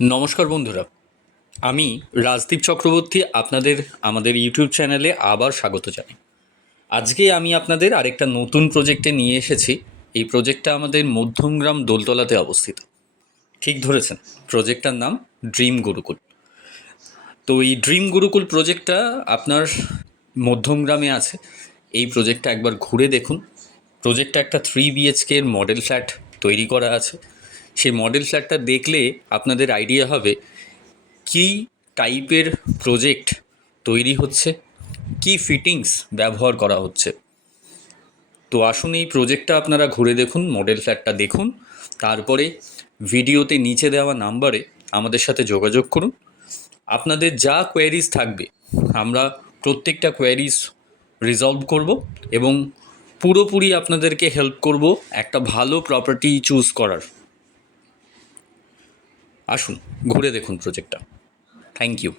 নমস্কার বন্ধুরা, আমি রাজদীপ চক্রবর্তী আপনাদের আমাদের ইউটিউব চ্যানেলে আবার স্বাগত জানাই। আজকে আমি আপনাদের আরেকটা নতুন প্রজেক্টে নিয়ে এসেছি। এই প্রজেক্টটা আমাদের মধ্যমগ্রাম দোলতলাতে অবস্থিত। ঠিক ধরেছেন, প্রজেক্টটার নাম ড্রিম গুরুকুল। তো এই ড্রিম গুরুকুল প্রজেক্টটা আপনার মধ্যমগ্রামে আছে। এই প্রজেক্টটা একবার ঘুরে দেখুন। প্রজেক্টটা একটা 3 BHK এর মডেল ফ্ল্যাট তৈরি করা আছে। সেই মডেল ফ্ল্যাটটা দেখলে আপনাদের আইডিয়া হবে কী টাইপের প্রজেক্ট তৈরি হচ্ছে, কী ফিটিংস ব্যবহার করা হচ্ছে। তো আসুন এই প্রজেক্টটা আপনারা ঘুরে দেখুন, মডেল ফ্ল্যাটটা দেখুন, তারপরে ভিডিওতে নিচে দেওয়া নাম্বারে আমাদের সাথে যোগাযোগ করুন। আপনাদের যা কোয়ারিজ থাকবে আমরা প্রত্যেকটা কোয়ারিজ রিজলভ করব এবং পুরোপুরি আপনাদেরকে হেল্প করব একটা ভালো প্রপার্টি চুজ করার। আসুন ঘুরে দেখুন প্রজেক্টটা। Thank you.